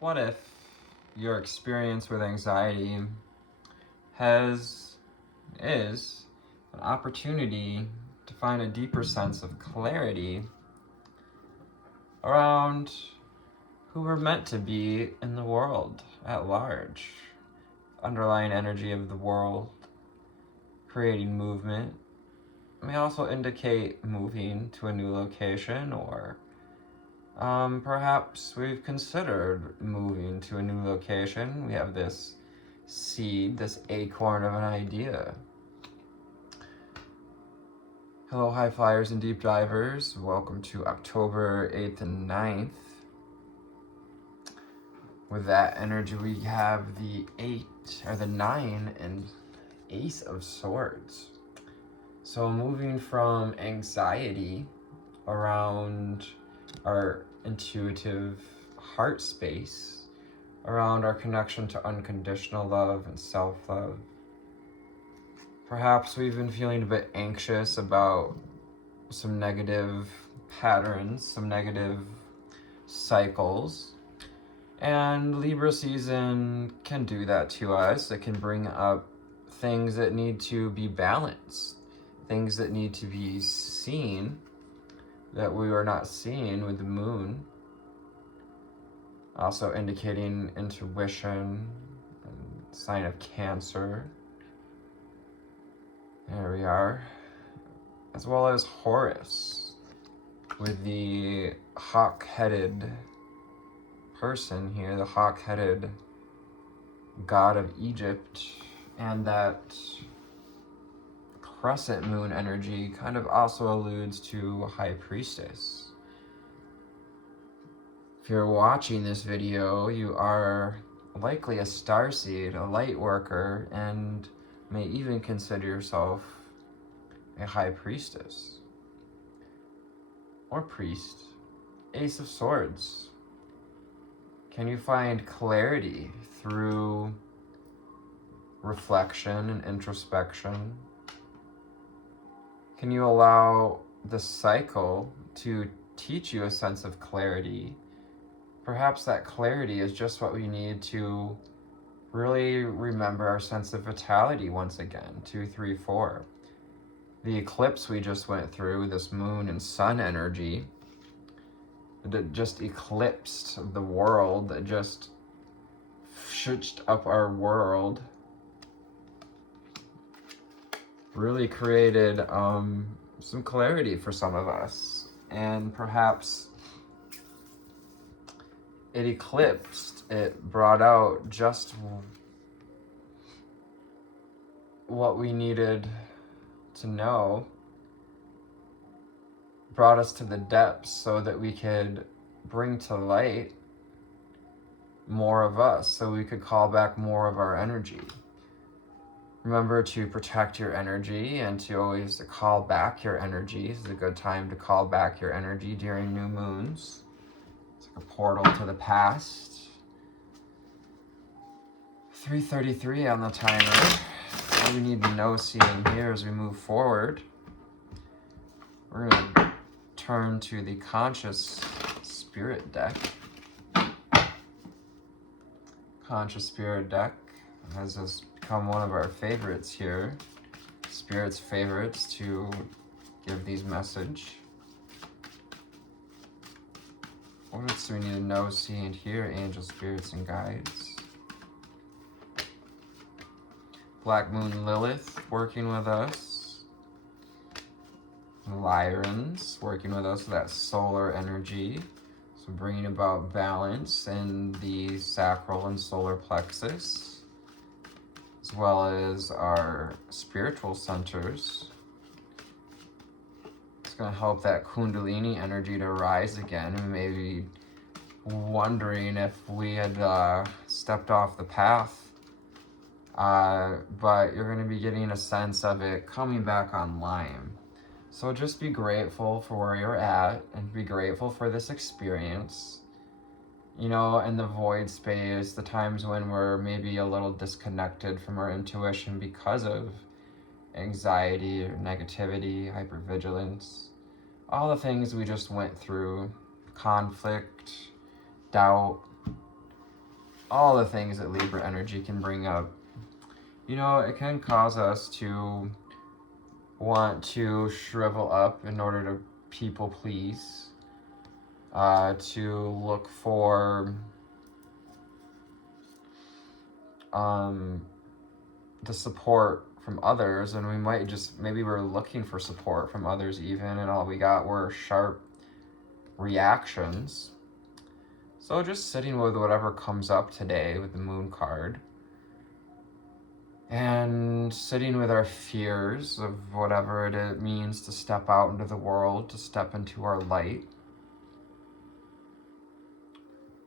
What if your experience with anxiety is an opportunity to find a deeper sense of clarity around who we're meant to be in the world at large? Underlying energy of the world, creating movement, may also indicate moving to a new location, or perhaps we've considered moving to a new location. We have this seed, this acorn of an idea. Hello, high flyers and deep divers. Welcome to October 8th and 9th. With that energy, we have the 9 and Ace of Swords. So moving from anxiety around our intuitive heart space, around our connection to unconditional love and self-love. Perhaps we've been feeling a bit anxious about some negative patterns, some negative cycles. And Libra season can do that to us. It can bring up things that need to be balanced, things that need to be seen that we are not seeing with the moon. Also indicating intuition, and sign of Cancer. There we are. As well as Horus, with the hawk-headed person here, the hawk-headed god of Egypt, and that crescent moon energy kind of also alludes to High Priestess. If you're watching this video, you are likely a starseed, a light worker, and may even consider yourself a High Priestess or priest. Ace of Swords. Can you find clarity through reflection and introspection? Can you allow the cycle to teach you a sense of clarity? Perhaps that clarity is just what we need to really remember our sense of vitality once again. 2, 3, 4. The eclipse we just went through, this moon and sun energy, that just eclipsed the world, that just shushed up our world, really created some clarity for some of us. And perhaps it eclipsed, it brought out just what we needed to know, brought us to the depths so that we could bring to light more of us, so we could call back more of our energy. Remember to protect your energy and to always call back your energy. This is a good time to call back your energy during new moons. It's like a portal to the past. 3:33 on the timer. All we need to know, seeing here as we move forward, we're going to turn to the Conscious Spirit deck. Conscious Spirit deck has become one of our favorites here. Spirit's favorites to give these message. What else do we need to know, see, and hear? Angel spirits and guides. Black Moon Lilith working with us. Lyrans working with us, that solar energy. So bringing about balance in the sacral and solar plexus, as well as our spiritual centers. It's going to help that Kundalini energy to rise again. We may be wondering if we had stepped off the path, but you're going to be getting a sense of it coming back online. So just be grateful for where you're at and be grateful for this experience. You know, in the void space, the times when we're maybe a little disconnected from our intuition because of anxiety or negativity, hypervigilance, all the things we just went through, conflict, doubt. all the things that Libra energy can bring up. You know, it can cause us to want to shrivel up in order to people please, to look for the support from others, and we might just, maybe we're looking for support from others even, and all we got were sharp reactions. So just sitting with whatever comes up today with the moon card, and sitting with our fears of whatever it means to step out into the world, to step into our light.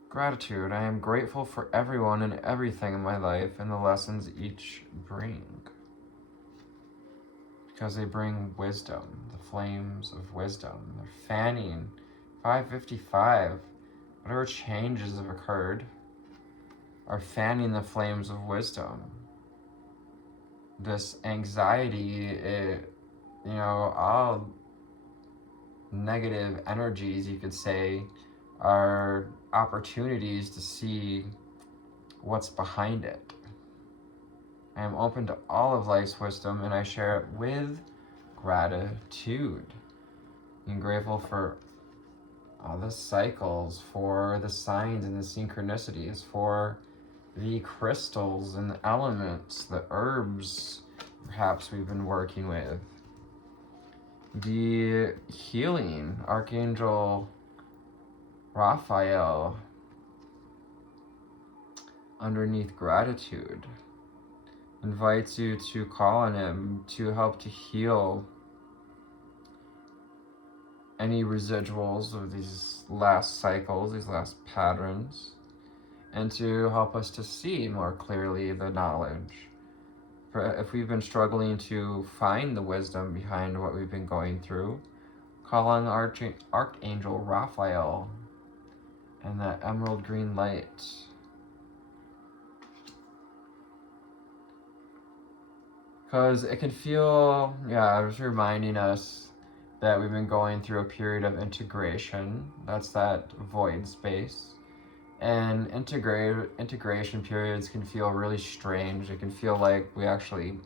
Gratitude. I am grateful for everyone and everything in my life and the lessons each bring, because they bring wisdom, the flames of wisdom. They're fanning. 555, whatever changes have occurred, are fanning the flames of wisdom. This anxiety, all negative energies, you could say, are opportunities to see what's behind it. I am open to all of life's wisdom, and I share it with gratitude. I'm grateful for all the cycles, for the signs and the synchronicities, for the crystals and the elements, the herbs perhaps we've been working with, the healing. Archangel Raphael, underneath gratitude, invites you to call on him to help to heal any residuals of these last cycles, these last patterns, and to help us to see more clearly the knowledge. For if we've been struggling to find the wisdom behind what we've been going through, call on Archangel Raphael and that emerald green light. Because it can feel, it's reminding us that we've been going through a period of integration. That's that void space. And integration periods can feel really strange. It can feel like we actually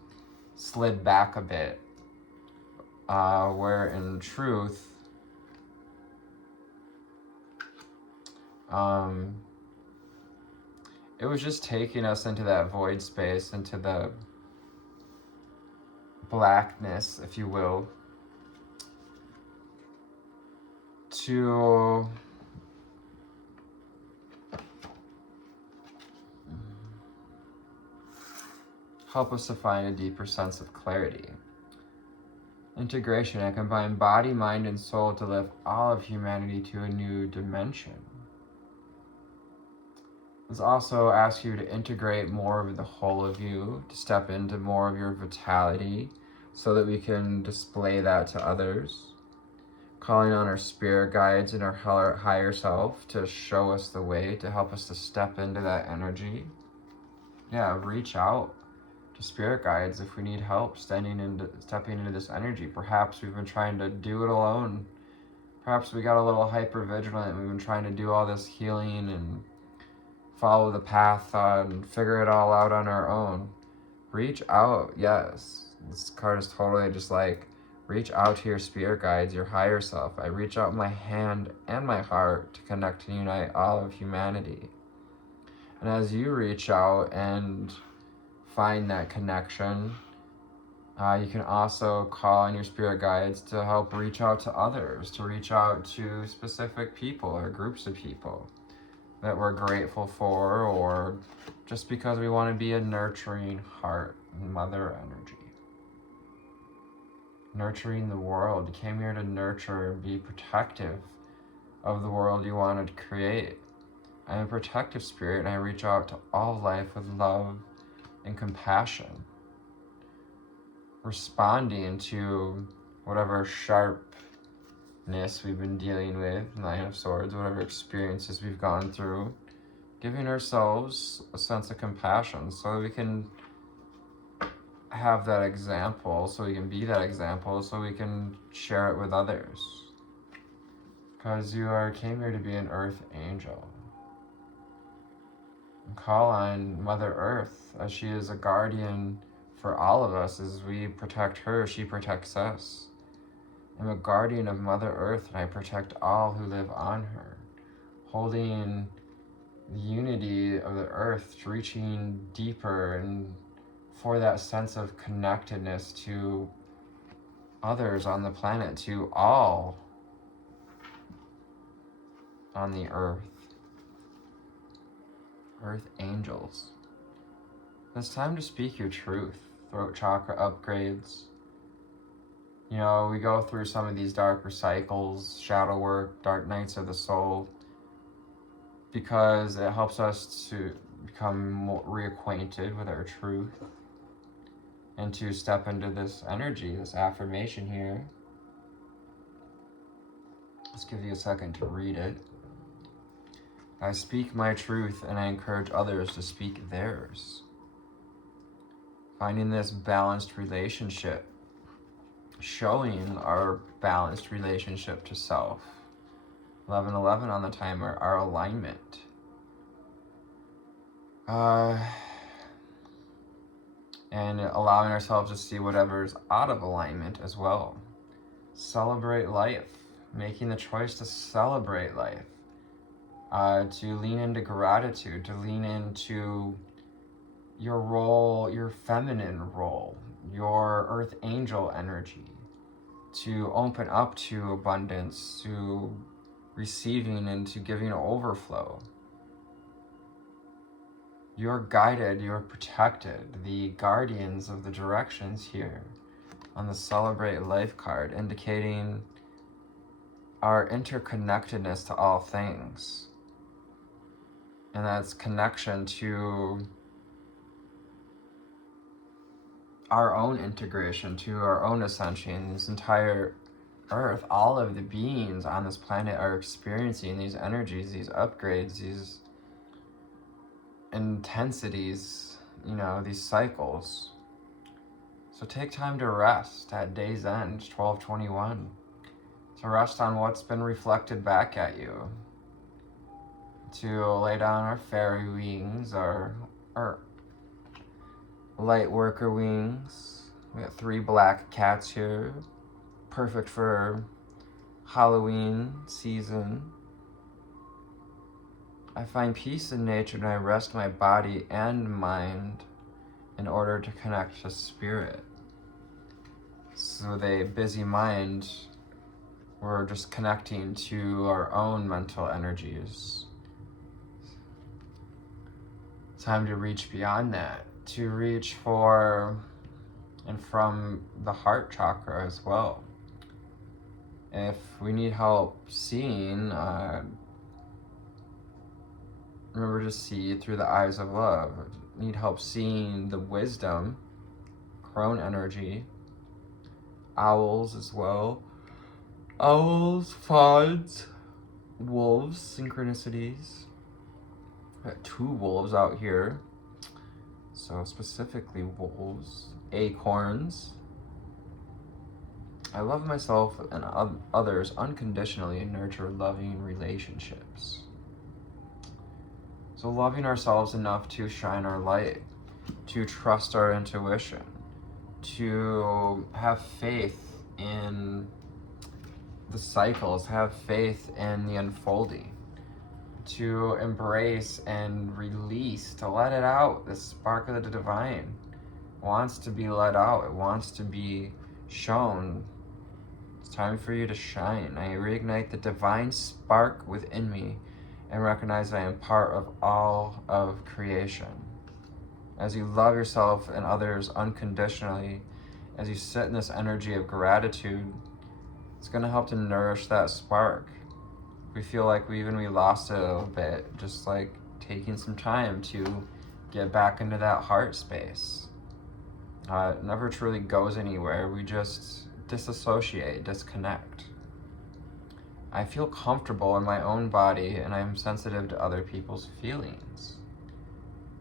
slid back a bit, where in truth, it was just taking us into that void space, into the blackness, if you will, to help us to find a deeper sense of clarity. Integration, I combine body, mind, and soul to lift all of humanity to a new dimension. This also asks you to integrate more of the whole of you, to step into more of your vitality so that we can display that to others. Calling on our spirit guides and our higher self to show us the way, to help us to step into that energy. Reach out to spirit guides if we need help stepping into this energy. Perhaps we've been trying to do it alone. Perhaps we got a little hyper vigilant. We've been trying to do all this healing and follow the path and figure it all out on our own. Reach out. Yes, this card is totally just like, reach out to your spirit guides, your higher self. I reach out my hand and my heart to connect and unite all of humanity. And as you reach out and find that connection, you can also call on your spirit guides to help reach out to others, to reach out to specific people or groups of people that we're grateful for, or just because we want to be a nurturing heart and mother energy. Nurturing the world. You came here to nurture and be protective of the world you wanted to create. I am a protective spirit, and I reach out to all life with love and compassion, responding to whatever sharpness we've been dealing with, Nine of Swords, whatever experiences we've gone through, giving ourselves a sense of compassion so we can have that example, so we can be that example, so we can share it with others. Because you came here to be an earth angel. Call on Mother Earth, as she is a guardian for all of us. As we protect her, she protects us. I'm a guardian of Mother Earth, and I protect all who live on her, holding the unity of the earth, reaching deeper and for that sense of connectedness to others on the planet, to all on the earth. Earth angels. It's time to speak your truth. Throat chakra upgrades. You know, we go through some of these darker cycles, shadow work, dark nights of the soul, because it helps us to become more reacquainted with our truth and to step into this energy, this affirmation here. Let's give you a second to read it. I speak my truth and I encourage others to speak theirs. Finding this balanced relationship, showing our balanced relationship to self. 11:11 on the timer, our alignment. And allowing ourselves to see whatever is out of alignment as well. Celebrate life, making the choice to celebrate life, to lean into gratitude, to lean into your role, your feminine role, your earth angel energy, to open up to abundance, to receiving and to giving overflow. You're guided, you're protected. The guardians of the directions here on the Celebrate Life card, indicating our interconnectedness to all things. And that's connection to our own integration, to our own ascension. This entire earth, all of the beings on this planet are experiencing these energies, these upgrades, these intensities, you know, these cycles. So take time to rest at day's end, 12:21, to rest on what's been reflected back at you, to lay down our fairy wings, our lightworker wings. We got 3 black cats here, perfect for Halloween season. I find peace in nature and I rest my body and mind in order to connect to spirit. So with a busy mind, we're just connecting to our own mental energies. Time to reach beyond that, to reach for and from the heart chakra as well. If we need help seeing, remember to see through the eyes of love. Need help seeing the wisdom, crone energy, owls as well. Owls, fawns, wolves, synchronicities. Got 2 wolves out here. So specifically wolves, acorns. I love myself and others unconditionally and nurture loving relationships. So loving ourselves enough to shine our light, to trust our intuition, to have faith in the cycles, have faith in the unfolding, to embrace and release, to let it out. The spark of the divine wants to be let out. It wants to be shown. It's time for you to shine. I reignite the divine spark within me and recognize I am part of all of creation. As you love yourself and others unconditionally, as you sit in this energy of gratitude, it's going to help to nourish that spark. We feel like we lost it a little bit, just like taking some time to get back into that heart space. It never truly goes anywhere. We just disassociate, disconnect. I feel comfortable in my own body and I'm sensitive to other people's feelings.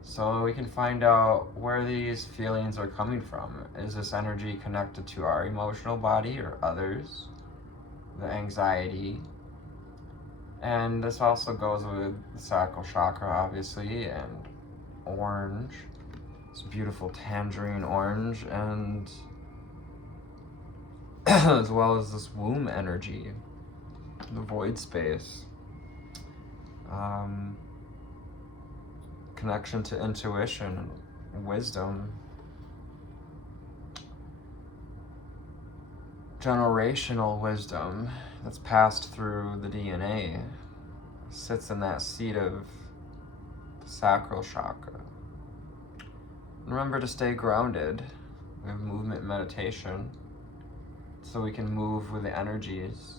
So we can find out where these feelings are coming from. Is this energy connected to our emotional body or others? The anxiety. And this also goes with the sacral chakra, obviously, and orange, this beautiful tangerine orange, and as well as this womb energy, the void space, connection to intuition, wisdom, generational wisdom that's passed through the DNA, sits in that seat of the sacral chakra. Remember to stay grounded. We have movement meditation, so we can move with the energies.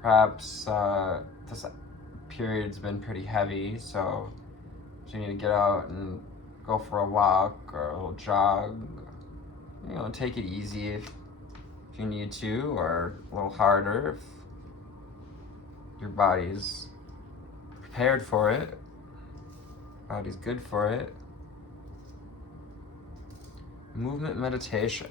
Perhaps this period's been pretty heavy, so you need to get out and go for a walk or a little jog. You know, take it easy if you need to, or a little harder if your body's prepared for it, body's good for it. Movement meditation,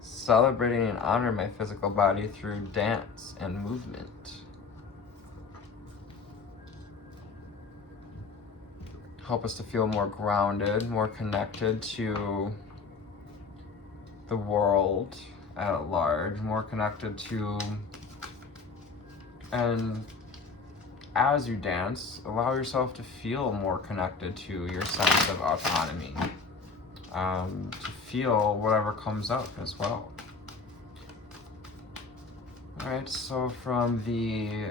celebrating and honoring my physical body through dance and movement. Help us to feel more grounded, more connected to the world at large, more connected to, and as you dance, allow yourself to feel more connected to your sense of autonomy, to feel whatever comes up as well. All right, so from the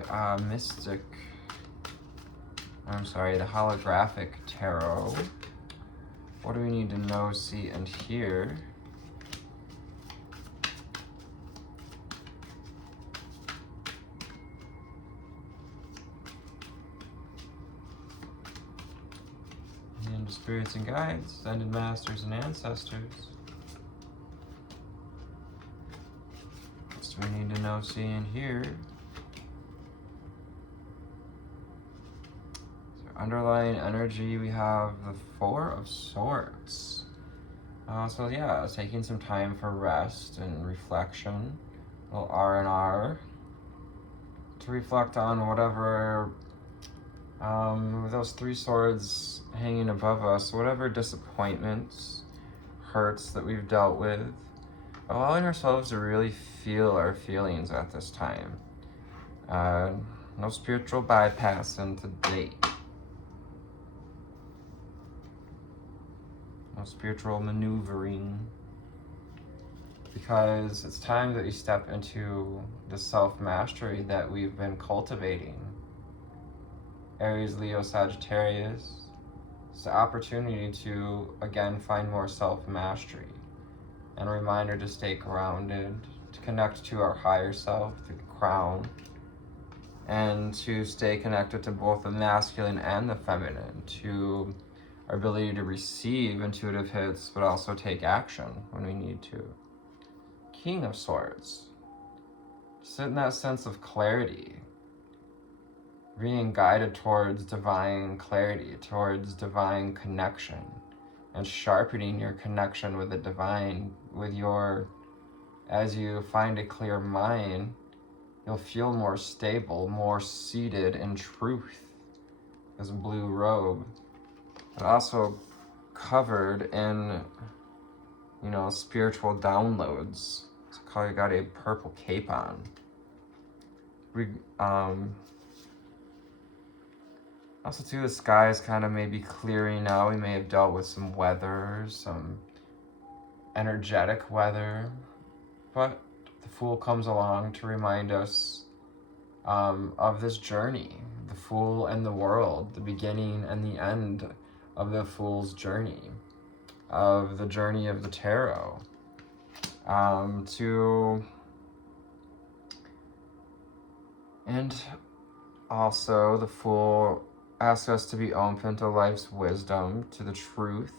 the holographic tarot, what do we need to know, see, and hear? And spirits and guides, ascended masters and ancestors. What do we need to know, see, and hear? So underlying energy, we have the Four of Swords. So yeah, taking some time for rest and reflection, a little R&R, to reflect on whatever, with those three swords hanging above us, whatever disappointments, hurts that we've dealt with, allowing ourselves to really feel our feelings at this time. No spiritual bypass into date. No spiritual maneuvering. Because it's time that we step into the self-mastery that we've been cultivating. Aries, Leo, Sagittarius. It's the opportunity to, again, find more self-mastery. And a reminder to stay grounded, to connect to our higher self through the crown, and to stay connected to both the masculine and the feminine, to our ability to receive intuitive hits, but also take action when we need to. King of Swords. Sit in that sense of clarity, being guided towards divine clarity, towards divine connection, and sharpening your connection with the divine, as you find a clear mind, you'll feel more stable, more seated in truth. As a blue robe, but also covered in, spiritual downloads. So you got a purple cape on. Also too, the sky is kind of maybe clearing now. We may have dealt with some weather, some energetic weather, but the Fool comes along to remind us of this journey, the Fool and the world, the beginning and the end of the Fool's journey, of the journey of the tarot, and also the Fool asks us to be open to life's wisdom, to the truth,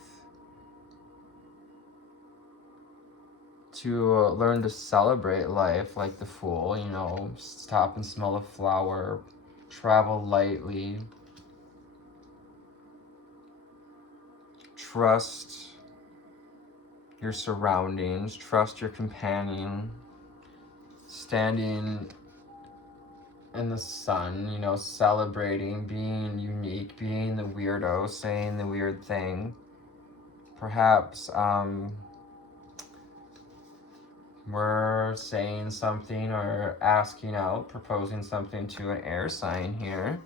to learn to celebrate life like the Fool, stop and smell a flower, travel lightly, trust your surroundings, trust your companion, standing in the sun, you know, celebrating, being unique, being the weirdo, saying the weird thing. Perhaps we're saying something or asking out, proposing something to an air sign here.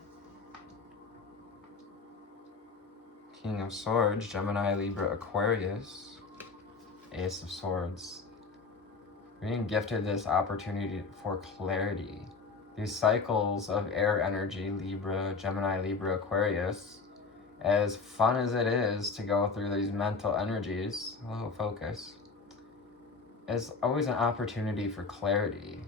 King of Swords, Gemini, Libra, Aquarius, Ace of Swords. We're being gifted this opportunity for clarity. These cycles of air energy, Libra, Gemini, Libra, Aquarius, as fun as it is to go through these mental energies, hello, focus, is always an opportunity for clarity.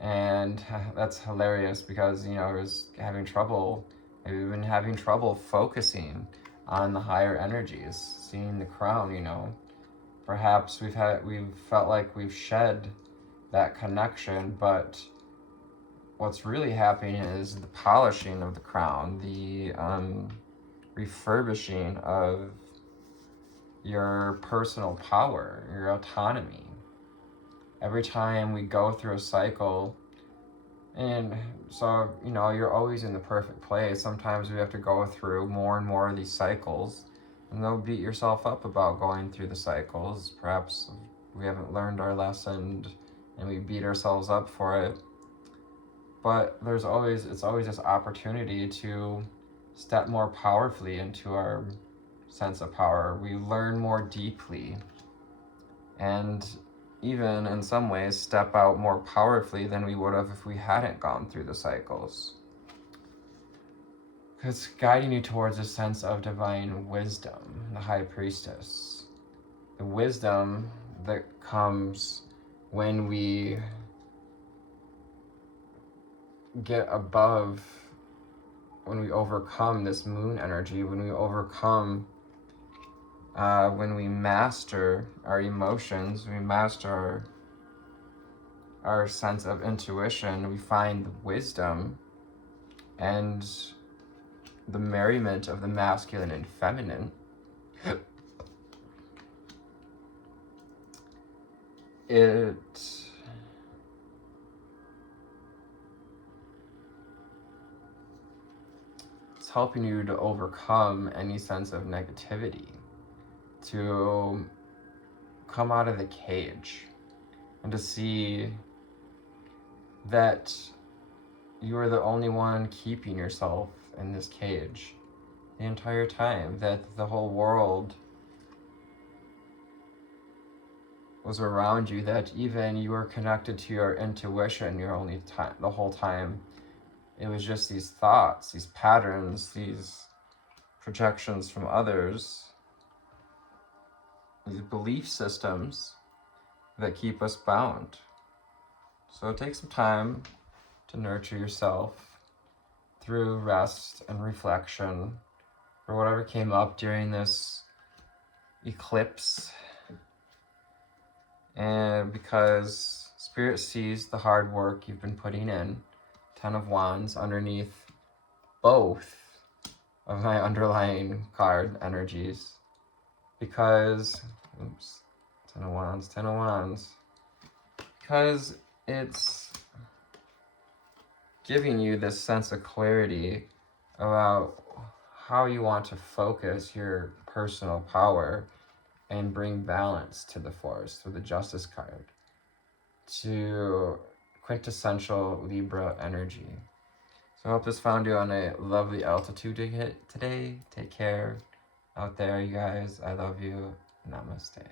And that's hilarious because, you know, I was having trouble, maybe we've been having trouble focusing on the higher energies, seeing the crown, you know. Perhaps we've felt like we've shed that connection, but what's really happening is the polishing of the crown, the refurbishing of your personal power, your autonomy. Every time we go through a cycle, and so, you know, you're always in the perfect place. Sometimes we have to go through more and more of these cycles, and don't beat yourself up about going through the cycles. Perhaps we haven't learned our lesson and we beat ourselves up for it. But it's always this opportunity to step more powerfully into our sense of power. We learn more deeply, and even in some ways step out more powerfully than we would have if we hadn't gone through the cycles. It's guiding you towards a sense of divine wisdom, the High Priestess. The wisdom that comes when we get above, when we overcome this moon energy, when we overcome, when we master our emotions, we master our sense of intuition, we find the wisdom and the merriment of the masculine and feminine. It's helping you to overcome any sense of negativity, to come out of the cage and to see that you are the only one keeping yourself in this cage the entire time, that the whole world was around you, that even you were connected to your intuition the whole time. It was just these thoughts, these patterns, these projections from others, these belief systems that keep us bound. So take some time to nurture yourself through rest and reflection for whatever came up during this eclipse. And because Spirit sees the hard work you've been putting in, 10 of Wands underneath both of my underlying card energies. Because, 10 of Wands. Because it's giving you this sense of clarity about how you want to focus your personal power and bring balance to the force through the Justice card, to quintessential Libra energy. So I hope this found you on a lovely altitude to hit today. Take care out there, you guys. I love you. Namaste.